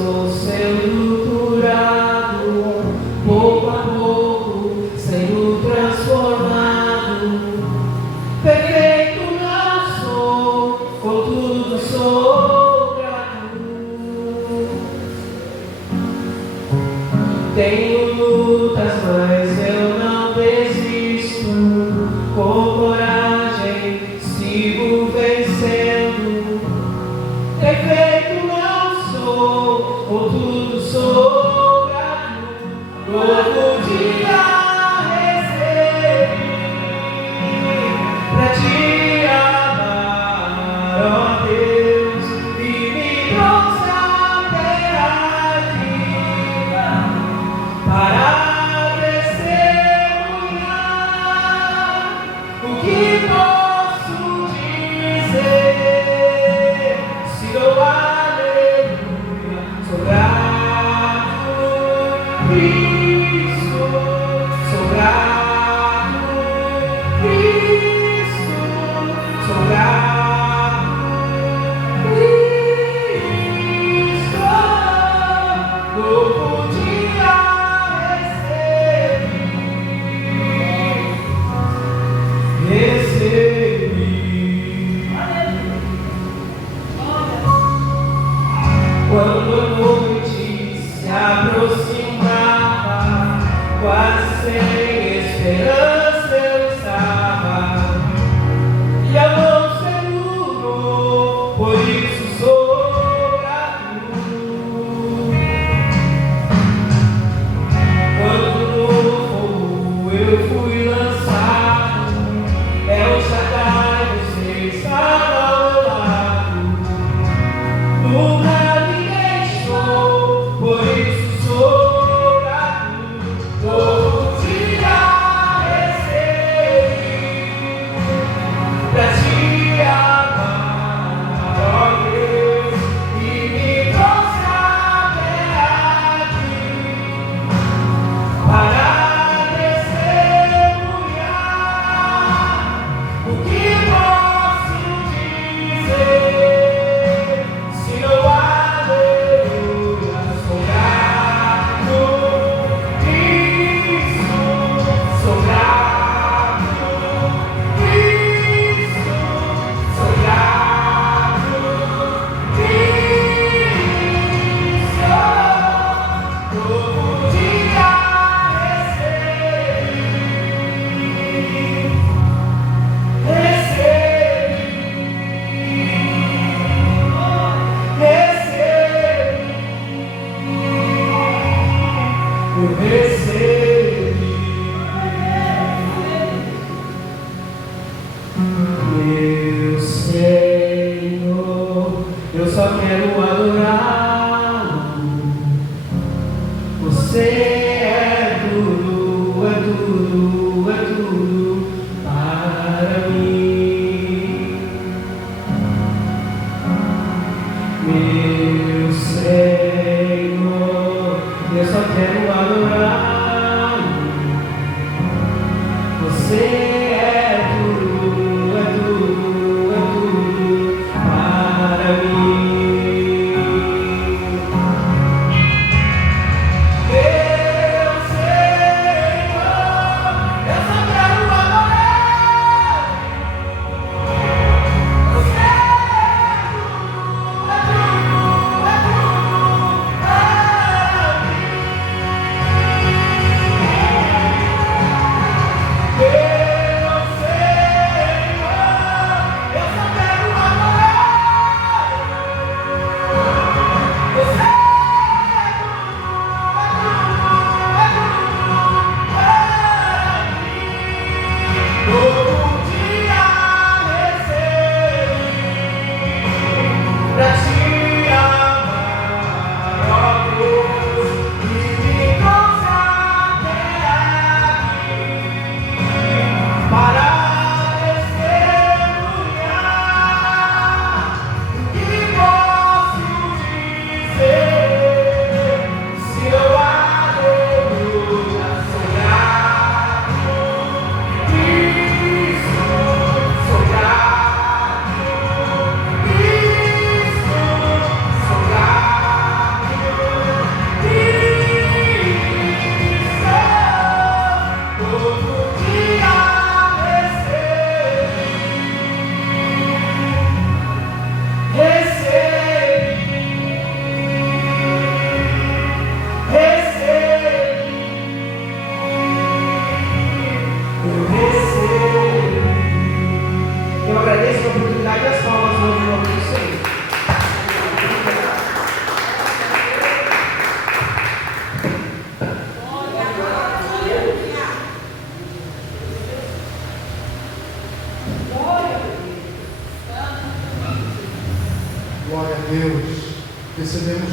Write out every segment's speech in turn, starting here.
estou sendo curado, pouco a pouco sendo transformado. Perfeito não sou, contudo sou grato. Tenho lutas, mas eu não desisto. Com coragem sigo vencendo. Perfeito não sou, contudo sou grato. Novo dia recebi pra te amar, ó Deus, e me trouxe até aqui para testemunhar. O que posso dizer? Se dou aleluia, sou grato, Cristo, sou grato, Cristo, sou grato, Cristo. Novo dia recebi. Quando a noite se aproximava, quase sem esperança eu estava, e a mão segurou, por isso sou grato. Quando no fogo eu fui lançado, El Shaddai, você estava ao lado. Nunca me deixou, por isso sou grato. Todo dia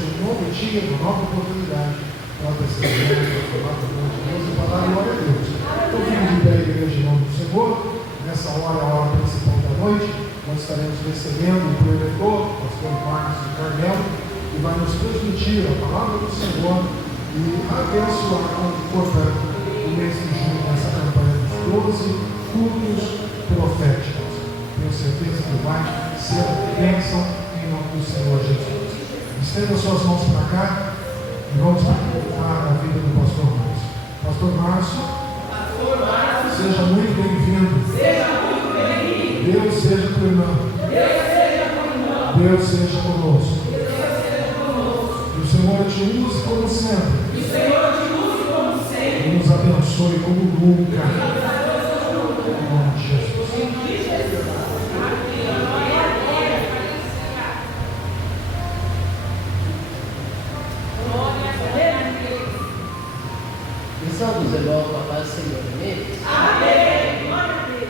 um novo dia, uma nova oportunidade para testemunhar, para falar do nome de Deus e para dar glória a Deus. Então, fique de pé, igreja, em nome do Senhor. Nessa hora é a hora principal da noite. Nós estaremos recebendo o preletor, o pastor Marcos de Carmelo, que vai nos transmitir a palavra do Senhor e abençoar com o portanto o mês de junho, nessa campanha dos 12 cultos proféticos. Tenho certeza que vai ser bênção em nome do Senhor Jesus. Estenda suas mãos para cá e vamos colocar a vida do pastor Márcio. Pastor Márcio, seja muito bem-vindo. Deus seja por irmão. Deus seja conosco. Que o Senhor te use como sempre. E nos abençoe como nunca. Em nome de Jesus. Estamos irmãos, papai do Senhor, amém? Amém!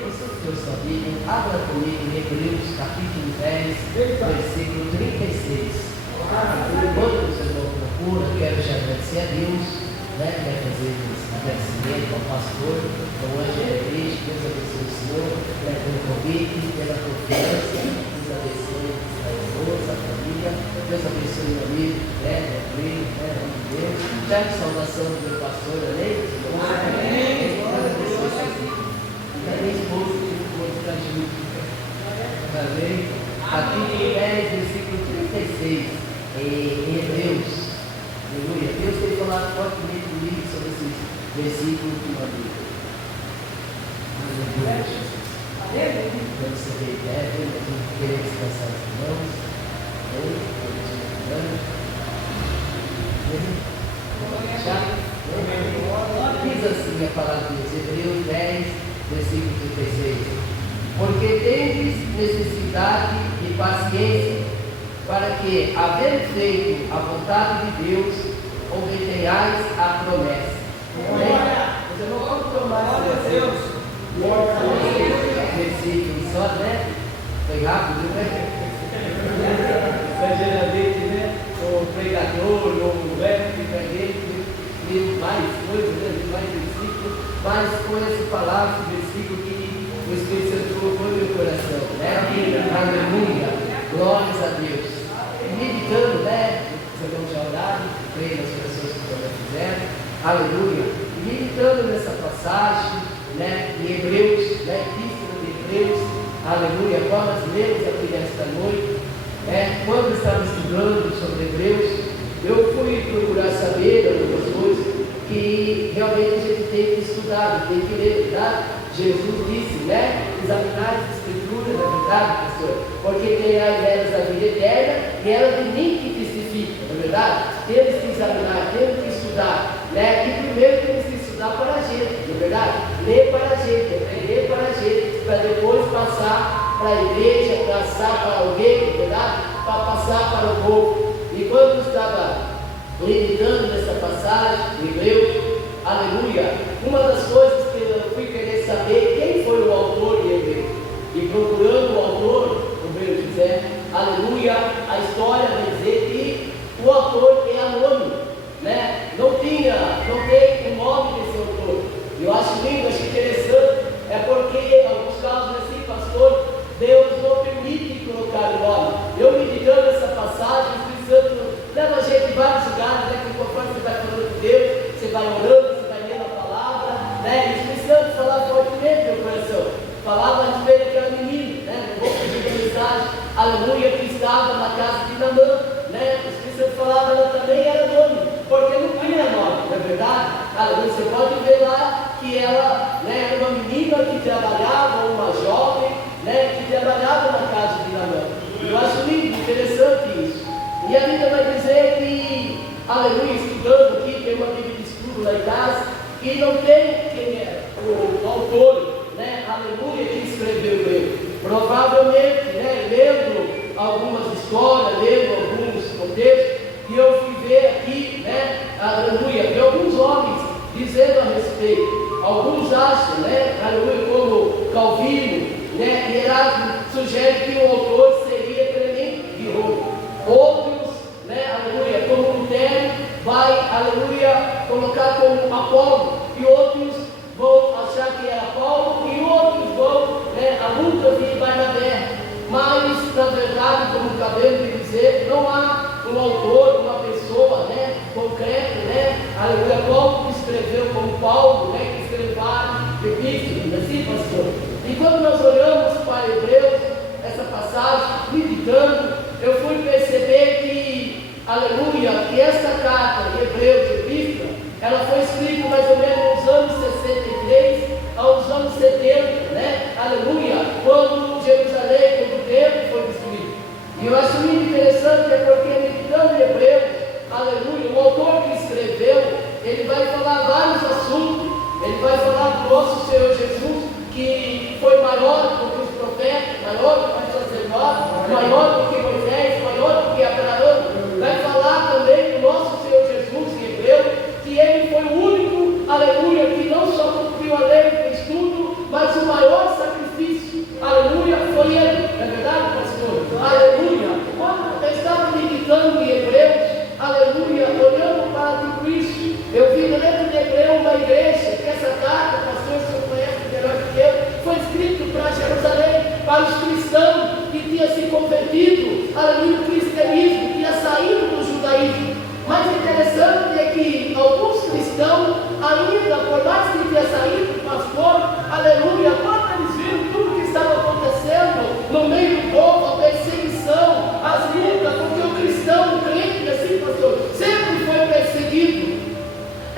Você que eu sabia, abra comigo em Hebreus capítulo 10, versículo 36. Enquanto os irmãos procuram, quero já agradecer a Deus, né? Quero fazer esse agradecimento ao pastor, ao anjo da igreja. Deus abençoe o Senhor, né, pelo convite, pela confiança. Deus abençoe a esposa, a família. Deus abençoe o amigo, né? Deus. Já de saudação do meu pastor, amém? Amém. Deus abençoe sua vida. E da minha esposa que ficou de junto. Amém? Capítulo 10, versículo 36. Em Hebreus. Aleluia. Deus tem falado fortemente comigo sobre esse versículo que mandei. Aleluia, Jesus. Quando você vê ideia, nós queremos descansar as mãos. Diz assim a palavra de Deus, Hebreus 10, versículo 36. Porque tendes necessidade de paciência, para que, havendo feito a vontade de Deus, obtenhais a promessa. Você não pode tomar esse versículo só, né? Foi rápido, né? Geralmente, né? O pregador, o verbo de pregador, tem mais coisas, né? Mais versículos, mas com essa palavra, esse versículo que o Espírito Santo colocou no meu coração, né? Aleluia, glórias a Deus. E meditando, né? Vocês vão já orar, creio nas pessoas que já fizeram, aleluia. E meditando nessa passagem, né? De Hebreus, né? Epístola de Hebreus, aleluia. Qual nós lemos aqui nesta noite. Quando estava estudando sobre Hebreus, eu fui procurar saber algumas coisas que realmente a gente tem que estudar, tem que ler, tá? Jesus disse, né? Examinar as escrituras, na verdade, pastor, porque tem as velas da vida eterna e ela de mim que testifica, na verdade? Temos que examinar, temos que estudar, né? E primeiro temos que estudar para a gente, na verdade? Ler para a gente, aprender para a gente, para depois passar para a igreja, passar para alguém, verdade? Para passar para o povo. E quando eu estava meditando nessa passagem, Hebreus, aleluia, uma das coisas que eu fui querer saber quem foi o autor de Hebreus. E procurando o autor, como eu dizer, aleluia, a história vai dizer que o autor é anônimo, né? Não tem o nome desse autor. Eu acho lindo, acho interessante, é porque em alguns casos assim, pastor, Deus não permite colocar o nome. Eu meditando essa passagem, o Espírito Santo leva a gente em vários lugares, né? Que conforme você vai falando de Deus, você vai orando, você vai lendo a palavra, né? E o Espírito Santo falava fortemente no meu coração. Falava a respeito daquela menina, né? No bom sentido da mensagem, aleluia, que estava na casa de Naamã, né? O Espírito Santo falava, ela também era nome, porque não tinha nome, não é verdade? Aleluia, você pode ver lá que ela, né, era uma menina que trabalhava, uma jovem, né, que trabalhava na casa de Naamã. Eu acho lindo, interessante isso. E a Bíblia vai dizer que, aleluia, estudando aqui, tem uma Bíblia de estudo lá em casa, que não tem quem é o autor, né, aleluia, que escreveu ele. Provavelmente, né, lendo algumas histórias, lendo alguns contextos, e eu fui ver aqui, né, aleluia, de alguns homens dizendo a respeito. Alguns acham, né, aleluia, como Calvino, né, e Erasmo sugere que o autor seria Clemente de Roma. Outros, né, aleluia, aleluia, colocar como Apolo, e outros vão achar que é Apolo, e outros vão, a Lucas e Barnabé. Mas, na verdade, como acabamos de dizer, não há um autor, uma pessoa, concreta, aleluia, Paulo que escreveu como Paulo, que escreveu epístolas, assim, pastor. E quando nós olhamos para Hebreus, essa passagem, meditando, eu fui perceber que, aleluia, que essa carta de Hebreus, epístola, ela foi escrita mais ou menos nos anos 63 aos anos 70, aleluia, quando Jerusalém, quando o templo foi destruído. E eu acho muito interessante, porque meditando em Hebreus, aleluia, o autor que escreveu, ele vai falar vários assuntos. Ele vai falar do nosso Senhor Jesus, que foi maior do que os profetas, maior do que os sacerdotes, maior do que Moisés, maior do que Abraão. Vai falar também do nosso Senhor Jesus em Hebreu, que ele foi o único, aleluia, que não só cumpriu a lei, fez tudo, mas o maior sacrifício, aleluia, foi ele. Não é verdade, pastor? Aleluia. Quando eu estava meditando em Hebreus, aleluia, olhando para tudo isso, eu vi dentro de Hebreu uma igreja, que essa carta, pastor, o senhor conhece melhor que eu, foi escrito para Jerusalém, para os cristãos que tinham se convertido, aleluia, o cristianismo, tinha saído do judaísmo. Mas o interessante é que alguns cristãos, ainda, por mais que tenha saído, pastor, aleluia, quando eles viram tudo que estava acontecendo no meio do povo, a perseguição, as lutas, porque o cristão, o crente, assim, pastor, sempre foi perseguido.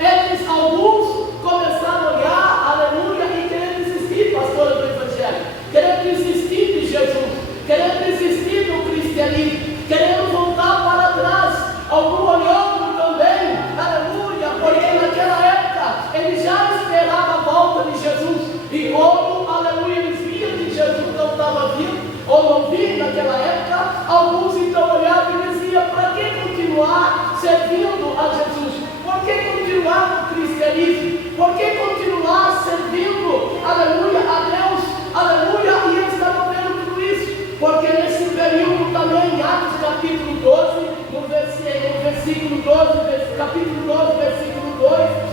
Eles, alguns, começaram a olhar, aleluia, e querendo desistir, pastor, do Evangelho, querendo desistir de Jesus, querendo desistir do cristianismo, querendo voltar para trás. Algum olhando também, aleluia, porque naquela época eles já esperavam a volta de Jesus, e como, aleluia, eles viam que Jesus não estava vindo, ou não vinha naquela época, alguns então olhavam e diziam: para que continuar servindo a Jesus? Por que continuar no cristianismo? Por que continuar servindo, aleluia, a Deus? Aleluia, e eles estavam vendo tudo isso, porque nesse período também, em Atos capítulo 12, no versículo 12, capítulo 12, versículo 2,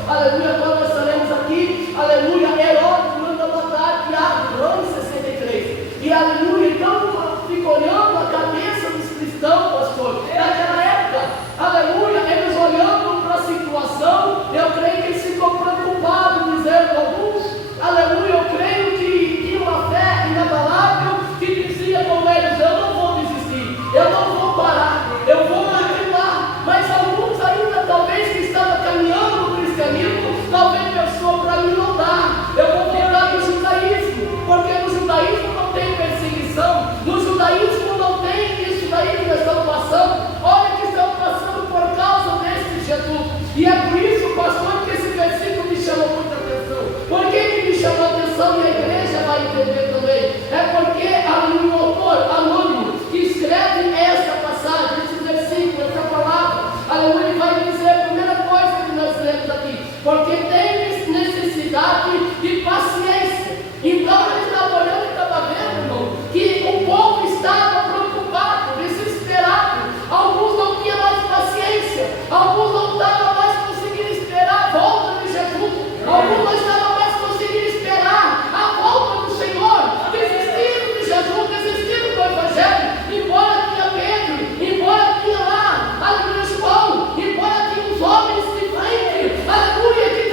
aleluia, quando nós estaremos aqui, aleluia, Herodes manda matar Tiago, no ano 63, e aleluia, então fica olhando a cabeça dos cristãos, pastor, naquela época, aleluia, eles olhando para a situação, eu creio que eles ficam preocupados, dizendo alguns, aleluia, eu creio que tinha uma fé inabalável, que dizia com eles: eu não vou desistir, eu não vou parar, eu vou continuar. Mas alguns ainda, talvez, que estavam caminhando no cristianismo, talvez pensou: para mim não dá, eu vou voltar no judaísmo, porque no judaísmo não tem perseguição, no judaísmo não tem isso daí que nós estamos passando. Olha que estamos passando por causa desse Jesus. E é por isso, pastor, que esse versículo me chamou muita atenção. Por que me chamou a atenção, e a igreja vai entender também? É porque há um autor anônimo que escreve essa passagem, esse versículo, essa palavra, aleluia, ele vai dizer a primeira coisa que nós lemos aqui: porque tem necessidade de paciência. Então ele estava olhando e estava vendo, irmão, que o povo estava preocupado, desesperado. Alguns não tinham mais paciência, alguns não estavam mais conseguindo esperar a volta de Jesus, alguns não estavam mais conseguindo esperar a volta do Senhor, desistiram de Jesus, desistiram do Evangelho. Embora tinha Pedro, embora tinha lá, aleluia, João, embora tinha os homens de frente, aleluia, que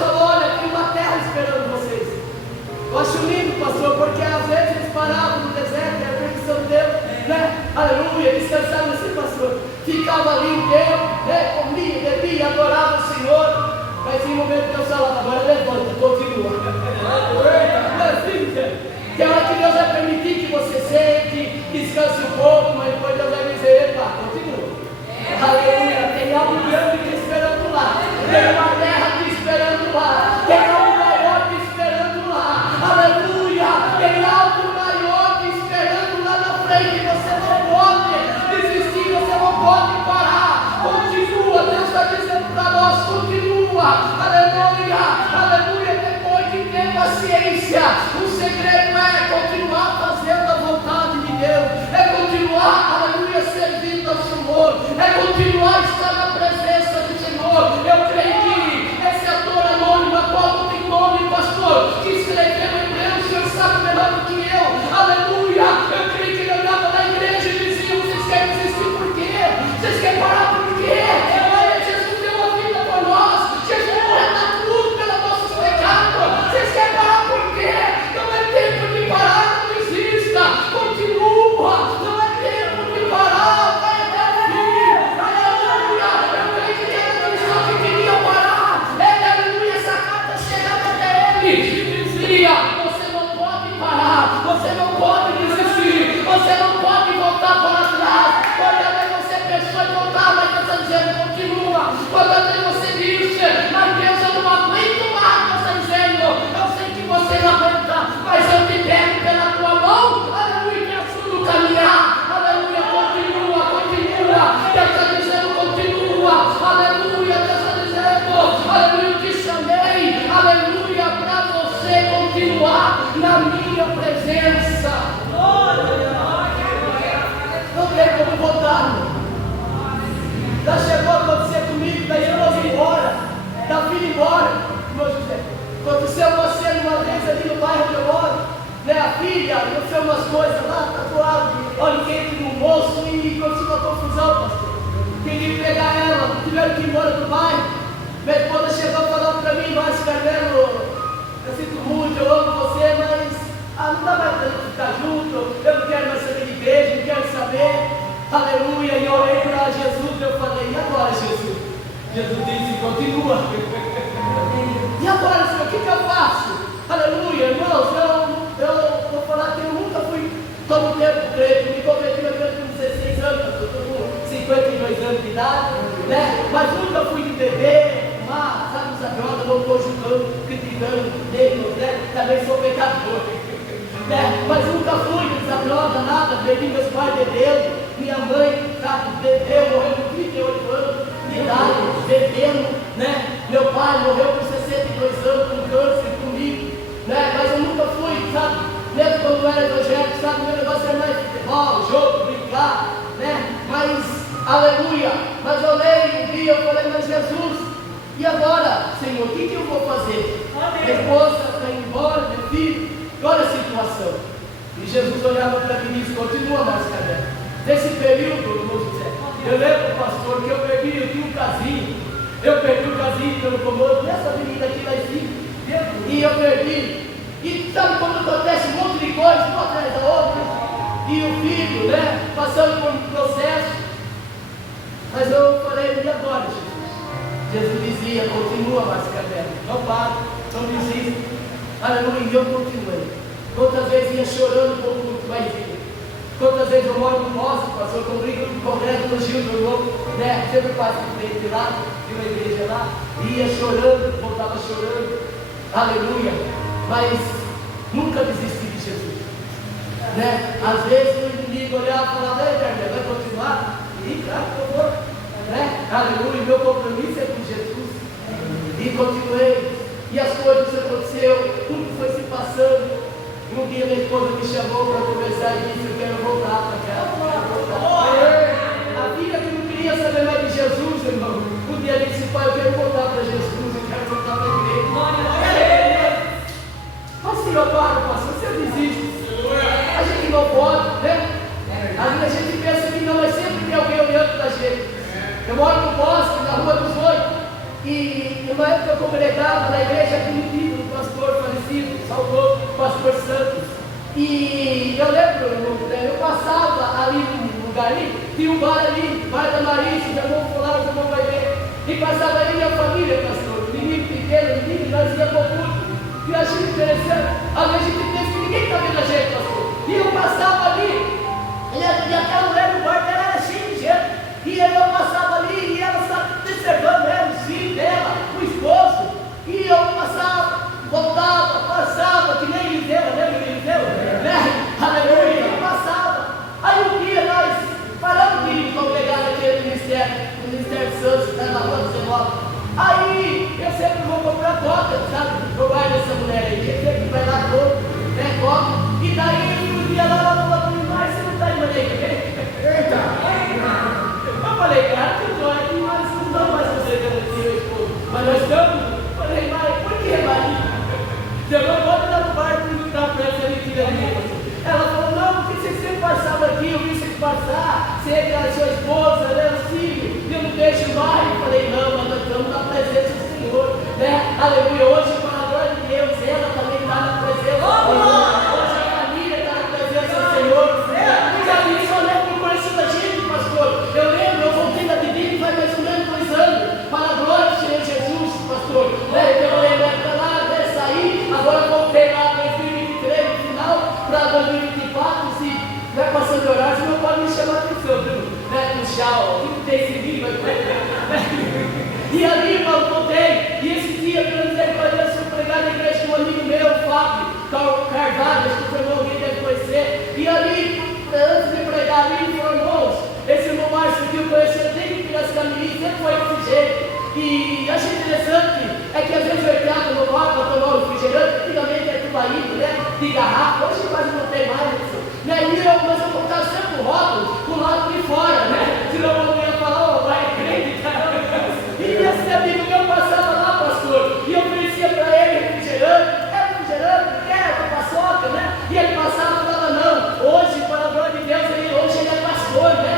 falou: olha, tem uma terra esperando vocês. Eu acho lindo, pastor, porque às vezes eles paravam no deserto, era a permissão de Deus, né? Aleluia, descansavam assim, pastor. Ficava ali um tempo, né? Comia, bebia, adorava o Senhor. Mas em um momento Deus falava: agora levanta, continua. Tem hora que Deus vai permitir que você sente, descanse um pouco, mas depois Deus vai dizer: epa, continua. Aleluia, tem algo grande te esperando lá. Tem uma terra te esperando lá. Tem algo maior te esperando lá. Aleluia, tem algo maior te esperando lá na frente. Você não pode desistir, você não pode parar. Continua, Deus está dizendo para nós: continua. Aleluia, aleluia. Depois de ter paciência, o segredo é continuar fazendo a vontade de Deus, é continuar, aleluia, servindo ao Senhor, é continuar a estar na presença do Senhor. Eu creio que esse ator anônimo, qual tem nome, pastor, que escreveu em Hebreus, o Senhor sabe melhor do que eu, aleluia. Eu creio que ele olhava na igreja e dizia: vocês querem desistir por quê? Vocês querem parar por quê? Olha, Jesus deu a vida por nós, Jesus morreu na cruz pelos nossos pecados. Vocês querem parar por quê? Não é tempo de parar, não desista, continua, não é tempo de parar, vai até o fim, aleluia. Eu creio que era a missão que queria parar, aleluia, essa carta chegava até ele e dizia: você não pode parar, você não pode desistir, você não pode voltar para trás. Quando às vezes você pensou em voltar, mas Deus está dizendo: continua. Quando às vezes você disse: mas Deus, eu não aguento mais, Deus está dizendo: eu sei que você não aguenta, mas eu te pego pela tua mão, aleluia, te ajudo a caminhar, aleluia, continua, continua. Deus está dizendo: continua, aleluia. Deus está dizendo: aleluia, eu te chamei, aleluia, para você continuar na minha presença. Não tem como voltar, irmão. Já chegou a acontecer comigo, daí eu vou embora, da filha embora, irmão José. Aconteceu uma cena uma vez ali no bairro onde eu moro, né? A filha aconteceu umas coisas lá, tatuado, óleo quente no moço, e aconteceu uma confusão, pastor. Queria pegar ela, tiveram que ir embora do bairro. Minha esposa chegou falando para mim: mas Carmelo, eu sinto muito, eu amo você, mas não dá mais para a gente ficar junto, eu não quero mais saber de igreja, não quero saber, aleluia. E eu olhei para Jesus e eu falei: e agora, Jesus? Jesus disse: continua. E agora, Senhor, o que eu faço? Aleluia, irmãos, eu vou falar que eu nunca fui todo tempo crente, me converti com 16 anos, eu estou com 52 anos de idade, né? Mas nunca fui de beber, fumar, sabe, essa droga, não estou julgando, criticando, Deus, né? Também sou pecador, né? Mas nunca fui dessa droga, nada, bebi, meus pais beberam, minha mãe, sabe, bebeu, morreu com 38 anos de idade, bebendo, né? Meu pai morreu com 62 anos com câncer comigo, né? Mas eu nunca fui, sabe? Mesmo quando eu era evangélico, sabe? Meu negócio era mais futebol, jogo, brincar, né? Mas, aleluia, mas eu olhei um dia, eu falei: mas Jesus, e agora, Senhor, o que eu vou fazer? Minha esposa está indo embora, meu filho, e olha a situação. E Jesus olhava para mim e disse: continua, mais Carmelo. Nesse período, irmão José, eu lembro, pastor, que eu tinha um casinho. Eu perdi o casinho pelo comando dessa avenida aqui lá em cima. E eu perdi. E sabe quando acontece um monte de coisa, uma atrás da outra? E o filho, né, passando por um processo. Mas eu falei: e agora, Jesus? Jesus dizia: continua, Márcio Carmelo, não para, não desista. Aleluia, e eu continuei. Quantas vezes ia chorando por muito mais dia. Quantas vezes eu moro no Bosque, pastor, comigo no congresso do Gil, meu irmão, né? Sempre quase que veio de lá, de uma igreja lá, ia chorando, voltava chorando, aleluia, mas nunca desisti de Jesus, né? Às vezes o inimigo olhava e falava: ei, Carmelo, vai continuar? E claro que eu vou, né? Aleluia, meu compromisso é com Jesus, e continuei, e as coisas aconteceram, tudo foi se passando. Um dia minha esposa me chamou para conversar e disse: eu quero voltar para casa, A filha que não queria saber mais de Jesus, irmão, um dia disse: pai, eu quero voltar para Jesus, eu quero voltar para a igreja. Mas senhor, para, pastor, você desiste. A gente não pode, né? Às vezes a gente pensa que não, mas sempre tem alguém olhando para a gente. Eu moro no Bosque, na Rua dos Oito, e numa época eu congregava na igreja primitiva do pastor falecido, saudoso, pastor Santos. E eu lembro, eu passava ali no lugar ali, tinha um bar ali, bar da Marisa, já vou falar, já vou vai ver. E passava ali minha família, pastor, menino pequeno, menino, nós ia para o culto. E eu achei interessante, às vezes a gente pensa que ninguém está vendo a gente, pastor. E eu passava ali, e aquela mulher no bar dela era cheia de gente. E aí eu passava ali e ela estava observando, né, os filhos dela, o esposo. E eu passava, voltava, passava, que nem Eliseu, né? Aleluia, eu passava. Aí um dia nós paramos de congregar naquele ministério, no Ministério de Santos, na Rua 19. Aí eu sempre vou comprar coca, sabe? Eu guardo essa mulher aí, que sempre vai lá coca, né? Coca. E daí um dia lá ela falou para mim, mas você não está indo ali, eita! Eu falei, cara, que dói aqui, mas não estamos mais considerando aqui, meu esposo. Mas nós estamos. Eu falei, mas por que, Maria? Eu não vou dar no bar perguntar para essa mentira ali. Ela falou, não, porque você sempre passava aqui, eu vi você passar, você é a sua esposa, né, os filhos, eu não deixo mais. Eu falei, não, mas nós estamos na presença do Senhor, né? Aleluia, hoje com a glória de Deus, ela também está na presença do Senhor. Hoje a família está na presença do Senhor. Já isso eu lembro do coração da gente, pastor. Eu lembro, eu voltei da Divina faz mais ou menos 2 anos, para a glória do Senhor Jesus, pastor. Né? Eu lembro lá, né, saí, agora voltei lá em 2023, no final, para 2024, se vai passando de horário, você não pode me chamar a atenção, viu? Né? No tchau, o que tem esse vídeo? E ali, irmão, voltei, e esse dia, pela misericórdia, eu fui pregar na igreja de um amigo meu, Fábio Carvalho, acho que foi meu, alguém deve conhecer, e ali, antes de pregar ali, ele falou, irmãos, esse irmão Márcio que eu conheci desde Piracicamirim, sempre foi desse jeito. E achei interessante, é que às vezes eu entrava no bar para tomar um refrigerante, antigamente era tubaíno, né, de garrafa, hoje quase não tem mais isso, né, mas eu colocava sempre o rótulo do lado de fora, né, senão eu não ia falar, oh, vai acreditar. E esse amigo meu passava lá, pastor, e eu oferecia para ele refrigerante, quer paçoca, né, e ele passava e falava, não, hoje, para a glória de Deus, hoje ele é pastor, né,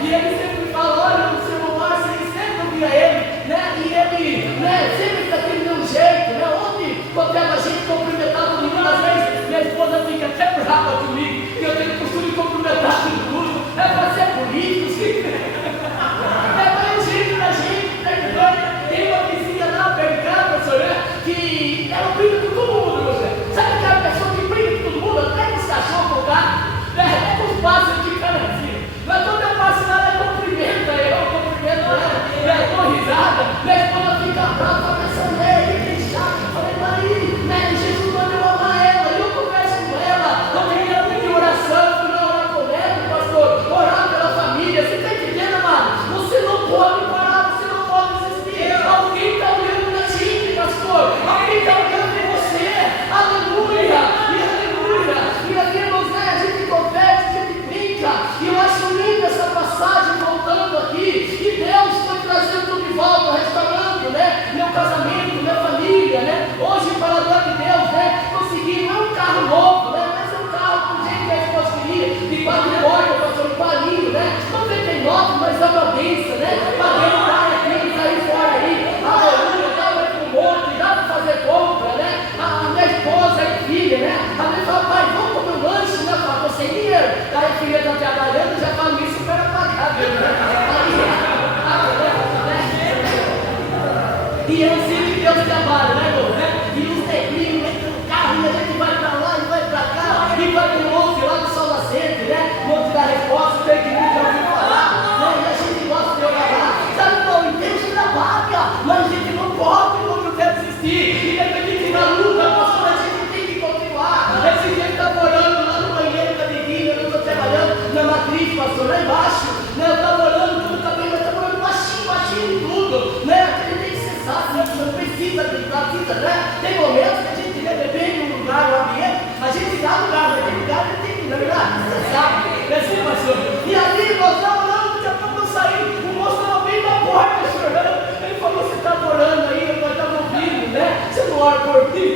e ele sempre fala, olha, o seu Márcio, ele sempre ouvia ele, né, e ele, né, sempre daquele meu jeito, né, onde qualquer gente cumprimentava o menino, às vezes minha esposa fica até brava comigo, que eu tenho costume de cumprimentar todo mundo, é para ser político, sim, é para o jeito da gente, tem uma vizinha lá, perto de casa, professor, né, que ela briga com todo mundo, você sabe aquela pessoa que briga com todo mundo, até com os cachorros, com o gato, né, até com os pássaros de cada assim, mas quando eu passo lá, ela cumprimenta ela, eu dou risada, minha esposa fica brava, pensando, ele tem chato, eu falei, Maria, né, Jesus mandou eu amar ela, e eu converso com ela, eu queria pedir oração, eu fui orar com ela, pastor, orar pela família, você está entendendo, amado? Você não pode parar, você não pode desistir, alguém está olhando na gente, pastor, alguém está olhando em você, aleluia, e aqui, irmãos, né, a gente conversa, a gente brinca, e eu acho linda essa passagem voltando aqui, que Deus foi trazendo tudo de volta, restaurando, né, meu casamento, minha família, né, hoje, para a glória de Deus, né, consegui, não é um carro novo, né, mas é um carro do jeito que a esposa queria, de 4 portas, pastor, um paninho, né, 99, mas é uma benção, né, paguei um carro aqui, sair fora aí, aleluia, dá para ir para o monte, dá para fazer compra, né, a minha esposa e filha, né, a minha fala, pai, vamos comer um lanche, né, fala, tô sem dinheiro, daí a filha está trabalhando, já fala isso para pagar, e é assim que Deus trabalha, né, irmão? Né? E os negrinhos entram no carro e a gente vai para lá e vai para cá, e vai para o monte lá do Sol Nascente, né? Monte da Resposta, tem que já ouviu falar, né? E a gente gosta de orar lá. Sabe, irmão? E Deus trabalha, mas a gente não pode, não quer desistir. Independente da luta, pastor, a gente tem que continuar. Esse dia estava orando lá no banheiro da Divina, eu estou trabalhando na matriz, pastor, lá embaixo, né? Eu estava orando, tudo está bem, mas estava orando baixinho e tudo, né? Não precisa gritar, né? Tem momentos que a gente depende de um lugar, um ambiente, a gente dá lugar, mas tem lugar que tem que, na verdade, você sabe, é assim, pastor. E ali nós estávamos orando, daqui a pouco eu saí, o moço estava bem na porta chorando. Ele falou, você está orando aí, nós estamos ouvindo, né? Você não ora por mim?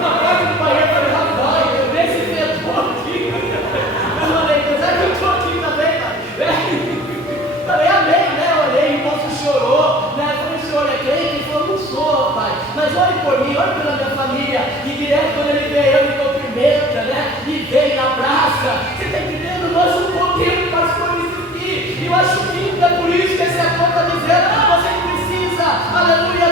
Na porta do banheiro, eu falei, rapaz, eu nem se tentou aqui. Eu falei, mas é que eu estou aqui também, né? Falei, amém, né? Eu olhei, o moço chorou, né? Eu falei, o senhor é crente? Ele falou, ore por mim, ore pela minha família. E direto quando ele vem, ele me cumprimenta, né? E vem e abraça. Você está entendendo? Nós não podemos, pastor, isso aqui. E eu acho lindo, é por isso que esse ator está dizendo, você precisa, aleluia,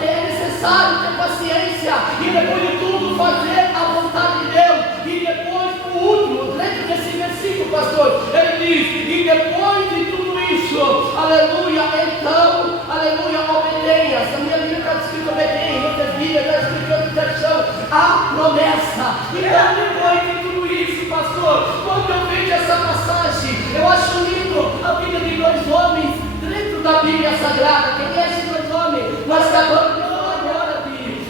é necessário ter paciência. E depois de tudo, fazer a vontade de Deus. E depois, o último, dentro desse versículo, pastor, ele diz, e depois de tudo isso, aleluia, então, aleluia, obediência. Na minha Bíblia está escrito obediência, em outras Bíblias está escrito outra tradição, a promessa. Então, depois de tudo isso, pastor, quando eu vejo essa passagem, eu acho lindo a vida de dois homens dentro da Bíblia Sagrada. Quem é esses dois homens? Nós acabamos de falar agora,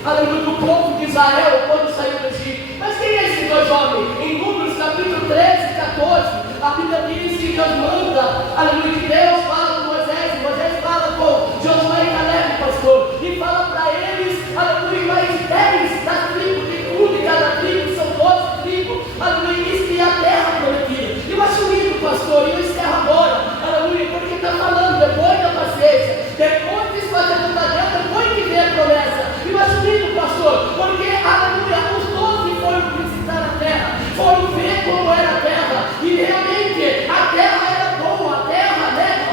aleluia, do povo de Israel, quando saiu do Egito. Mas quem é esses dois homens? Em Números capítulo 13 e 14, a Bíblia diz que Deus manda, aleluia, que Deus fala com Moisés, e Moisés fala com Josué e Caleb, pastor, e fala para eles, aleluia, mais 10 das tribos de tudo, e cada tribo são 12 tribos, aleluia, isso e a terra prometida. Eu acho lindo, pastor, e eu encerro agora, aleluia, porque está falando depois da paciência, depois de fazer a vontade de Deus, depois de ver a promessa. Eu acho lindo, pastor, porque, aleluia, os 12 foram visitar a terra, foram ver como era a terra, e realmente a terra era boa, a terra, né,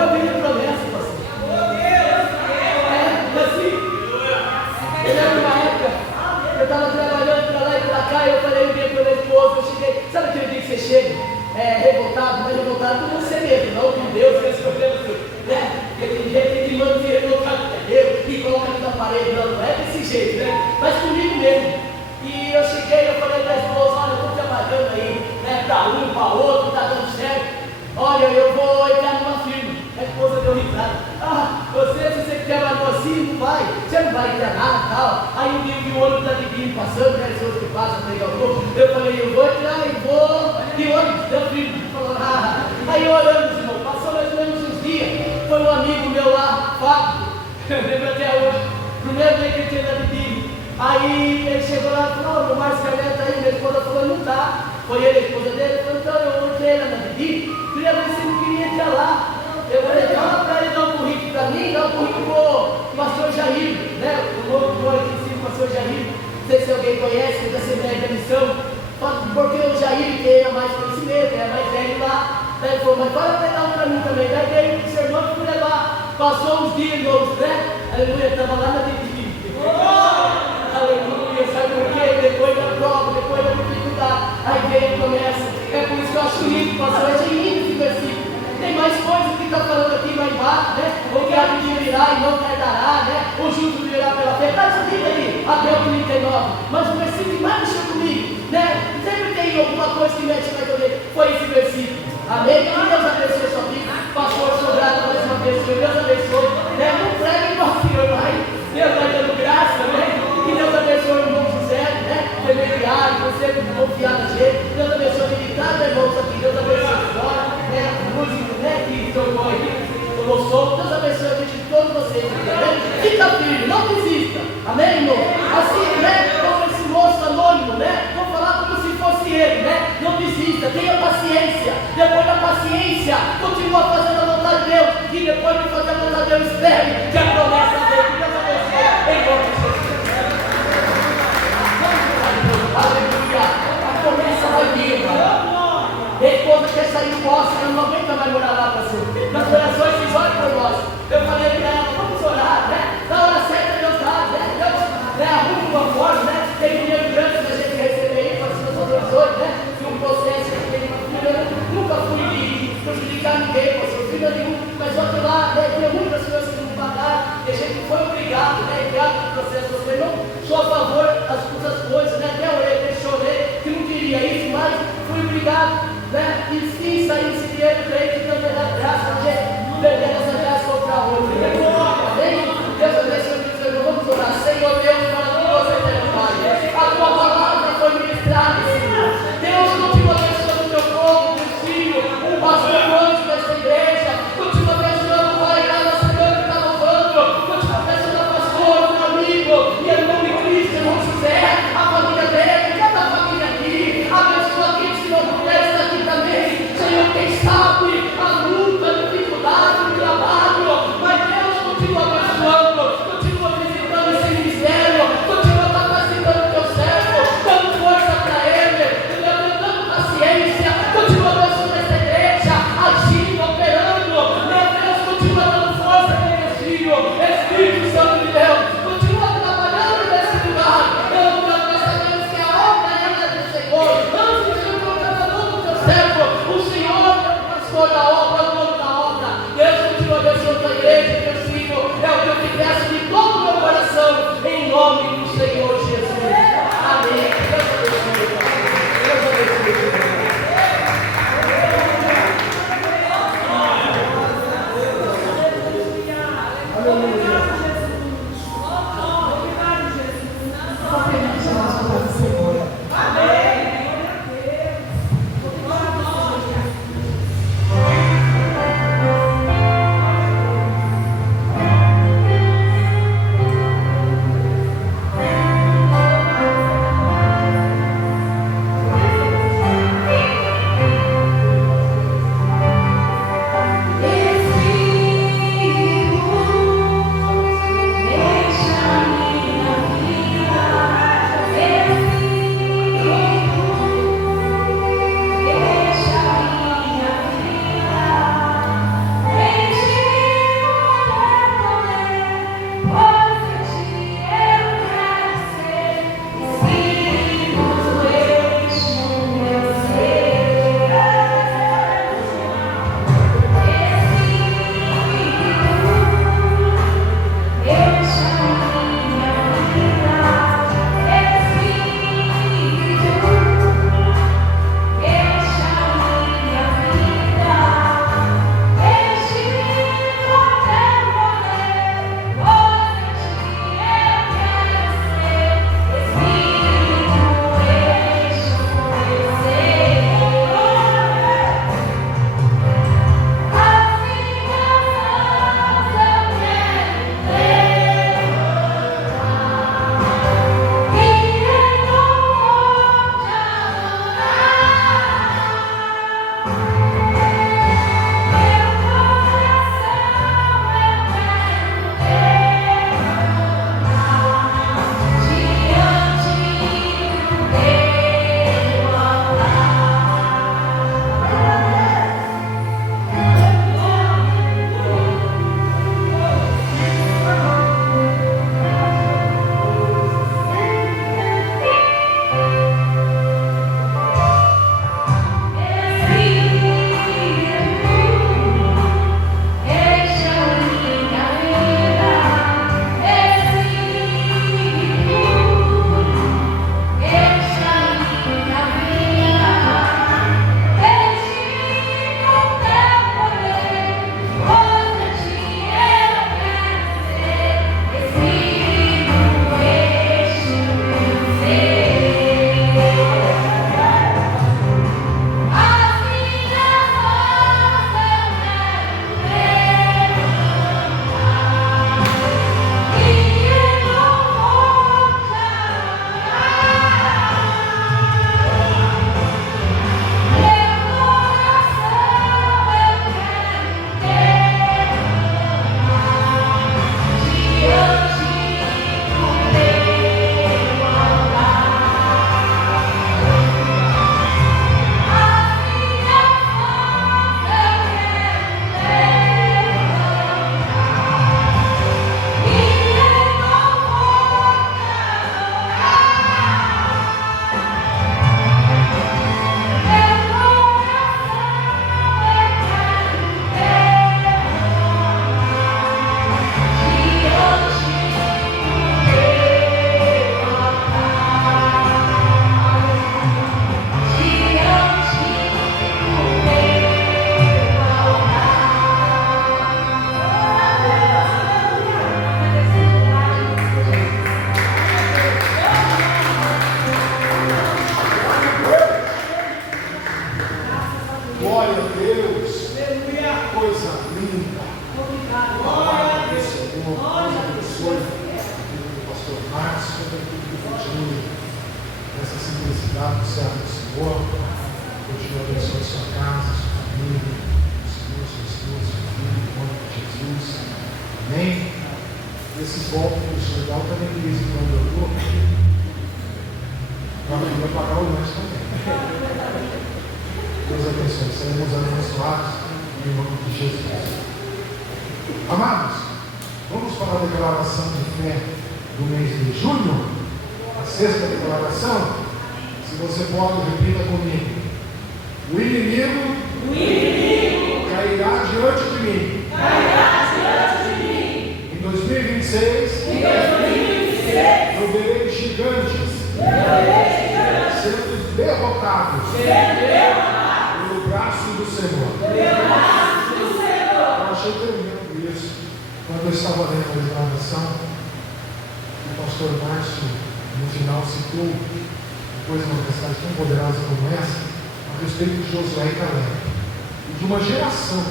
foi bem a promessa, pastor. Assim, eu lembro uma época, eu estava trabalhando para lá e para cá, e eu falei um dia para minha esposa, eu cheguei, sabe aquele dia que você chega, revoltado, mas revoltado por você mesmo, não com Deus, que esse problema seu, né? Porque tem gente que manda ser revoltado com Deus, e coloca na parede, não é desse jeito, né? Mas comigo mesmo. E eu cheguei, eu falei para a esposa, olha, eu estou trabalhando aí, né, para um, para outro, está dando certo. Olha, eu vou entrar numa firma. A esposa deu risada. Se você trabalhou assim, não vai. Você não vai entrar nada e tal. Aí eu vi que o ônibus está de guinho passando, né? As outras que passam, pegar o povo. Eu falei, eu vou entrar e vou de ônibus, da firma. Falou, Aí oramos, irmão. Passou mais ou menos uns dias. Foi um amigo meu lá, Fábio. Eu lembro até hoje. Primeiro dia que ele tinha dado de guinho. Aí ele chegou lá e falou, meu Márcio Carneiro tá aí. Minha esposa falou, não tá. Foi ele, a esposa dele. Falou, então eu entrei lá na Didi. Queria ver se ele queria entrar lá. Eu falei, fala para ele dar um currículo para mim, dar um currículo para o pastor Jair, né? O novo que mora aqui em cima, o pastor Jair. Não sei se alguém conhece, da Assembleia da Missão. Porque o Jair tem mais conhecimento, é mais velho lá. Daí ele falou, mas fala para ele dar um para mim também. Daí veio o sermão que fui levar. Passou uns dias novos, né? Aleluia, estava lá na Didi. Aleluia, sabe por quê? Depois da prova, depois da dificuldade, aí veio a promessa. É por isso que eu acho lindo, pastor, é lindo esse versículo. Tem mais coisas que está falando aqui mais embaixo, né? O que há de dia virá e não tardará, né? O justo virá pela fé. Está escrito aí, até o 39. Mas o versículo que mais mexeu comigo, né? Sempre tem alguma coisa que mexe mais comigo. Foi esse versículo. Amém? Que Deus abençoe a sua vida. Pastor Sobrado, mais uma vez, que Deus abençoe. Né? Não pregue igual o Senhor vai. Deus vai dando graça, né? Que Deus abençoe o irmão José, né? Remediário, você confiar na gente. Deus abençoe a vida de cada irmão aqui. Deus abençoe a história, né? A música, né? Que tocou aqui, tomou som. Deus abençoe a vida de todos vocês. Amém? Fica firme, não desista. Amém, irmão? Assim, né? Como esse moço anônimo, né? Vou falar como se fosse ele, né? Não desista, tenha paciência. Depois da paciência, continua fazendo a vontade de Deus. E depois de fazer a vontade de Deus, espere que a promessa dele. Deus abençoe. Em nome de Jesus. Aleluia. A promessa vai vir. Minha esposa quer sair do poste, ela não aguenta mais morar lá, pastor. Nas orações, vocês olhem por nós. Eu falei para ela, vamos orar, né? Na hora certa, Deus dá, né? Deus, né? Arruma uma forma, né? Tem um dinheiro grande que a gente recebe aí, para cima dos dois, né? E um processo que tem uma filha. Eu nunca fui de prejudicar ninguém, pastor, filha nenhum. Mas outro lá, né? Tinha muitas coisas que não pagaram, e a gente foi abençoado, servo do Senhor. Continua abençoando sua casa, sua família, o Senhor, sua esposa, seu filho, em nome de Jesus. Amém? Esse golpe do Senhor dá outra igreja quando eu estou. Agora eu vou pagar o lanche também. Deus abençoe. Seremos abençoados em nome de Jesus. Amados, vamos para a declaração de fé do mês de junho, a sexta declaração. Se você pode, repita comigo. O inimigo cairá diante de mim. Em 2026, eu verei gigantes sendo derrotados pelo braço do Senhor. Eu achei tremendo isso quando eu estava lendo a declaração. O pastor Márcio, no final, citou depois uma mensagem tão poderosa como essa, a respeito de Josué e Caleb, e de uma geração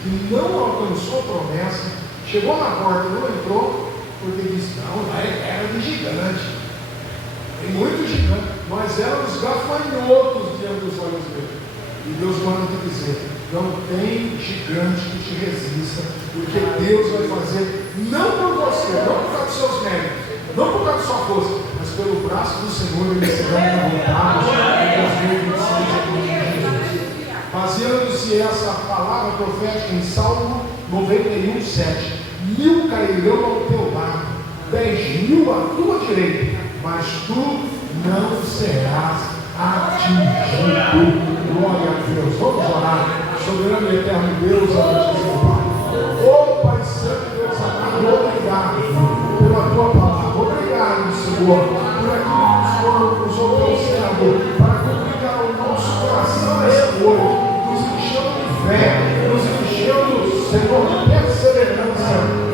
que não alcançou a promessa, chegou na porta, não entrou, porque disse: não, lá é terra de gigante, tem muito gigante, nós éramos gafanhotos diante dos olhos dele. E Deus manda te dizer: não tem gigante que te resista, porque Deus vai fazer, não por você, não por causa dos seus méritos, não por causa da sua força, mas pelo braço do Senhor. Eles serão derrotados em 2026. Baseando-se essa palavra profética em Salmo 91:7, 1000 cairão ao teu lado, 10.000 à tua direita, mas tu não serás atingido. Glória a Deus. Vamos orar. Soberano e eterno Deus, abençoe, Pai. Oh Pai Santo, Deus amado, obrigado pela tua palavra. Obrigado, Senhor, por aquilo que o Senhor usou teu servo para comunicar o nosso coração nessa noite, nos enchendo de fé, nos enchendo, Senhor, de perseverança,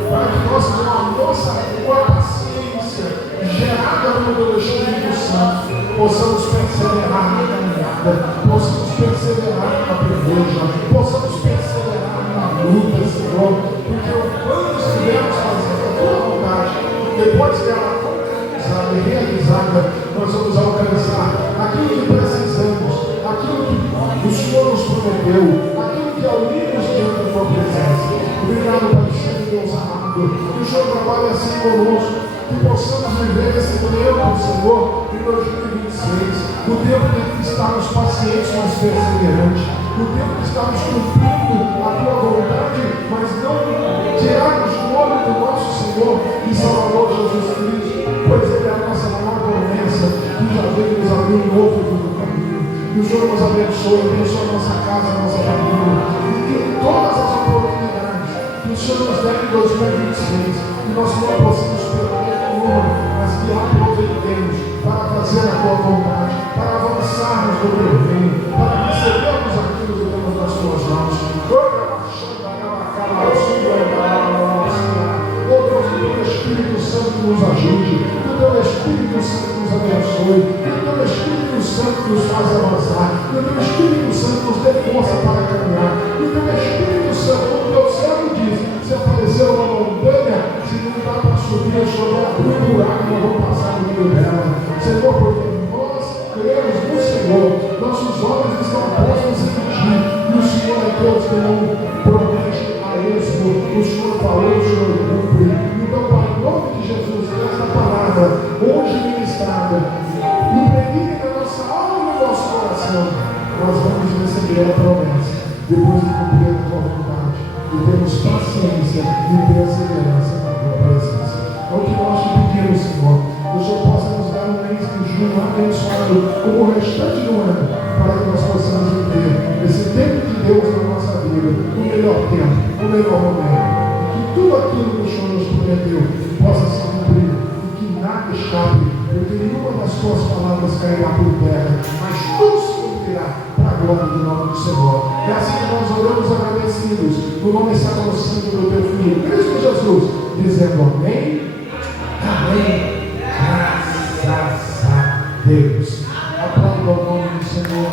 para que nós, com a nossa paciência gerada pelo Espírito Santo, possamos perseverar na caminhada, possamos perseverar na peleja, possamos perseverar na luta, Senhor, porque quando estivermos fazendo a tua vontade, depois dela concretizada e realizada, nós vamos alcançar aquilo que precisamos, aquilo que o Senhor nos prometeu, aquilo que unimos diante da tua presença. Obrigado, Pai Santo, Deus amado, que o Senhor trabalhe assim conosco, que possamos viver esse tempo, Senhor, em 2026, o tempo de estarmos pacientes, mas perseverantes, o tempo de estarmos cumprindo a tua vontade, mas não tirarmos o olho do nosso Senhor e Salvador Jesus Cristo, pois Ele é a nossa maior promessa, que já veio nos abrir um novo do caminho. Que o Senhor nos abençoe a nossa casa, a nossa família, e que todas as oportunidades que o Senhor nos der em 2026, que nós não possamos perder nenhuma, mas que aproveitemos para fazer a tua vontade, para avançarmos no teu reino, para recebermos aquilo que temos nas tuas mãos. Oh Deus, que o teu Espírito Santo nos ajude, que o teu Espírito Santo nos abençoe, que o teu Espírito Santo nos faz avançar, que o teu Espírito Santo nos dê força para caminhar, que o teu Espírito Santo, como o teu servo diz, se aparecer uma montanha, se não dá para subir, o Senhor vai abrir um buraco e nós vamos passar no meio dela. Senhor, porque nós cremos no Senhor, nossos olhos estão postos em ti, e o Senhor é Deus que não promete a êxito, o Senhor falou, o Senhor cumpre. Então, Pai, em nome de Jesus, esta palavra, hoje ministrada, impregne na nossa alma e no nosso coração, nós vamos receber a promessa, depois de cumprir a tua vontade, e temos paciência e perseverança na tua presença. É o que nós te pedimos, Senhor, que o Senhor possa nos dar um mês de junho abençoado, como o restante do ano, para que nós possamos viver esse tempo de Deus na nossa vida, o melhor tempo, o melhor momento, e que tudo aquilo que o Senhor nos prometeu possa se cumprir, e que nada escape, porque nenhuma das tuas palavras cairá por terra, mas tudo se cumprirá para a glória do nome do Senhor. É assim que nós oramos agradecidos, no nome sacrosanto do teu Filho, Cristo Jesus, dizendo amém, amém, graças a Deus. Aplauda o nome do Senhor.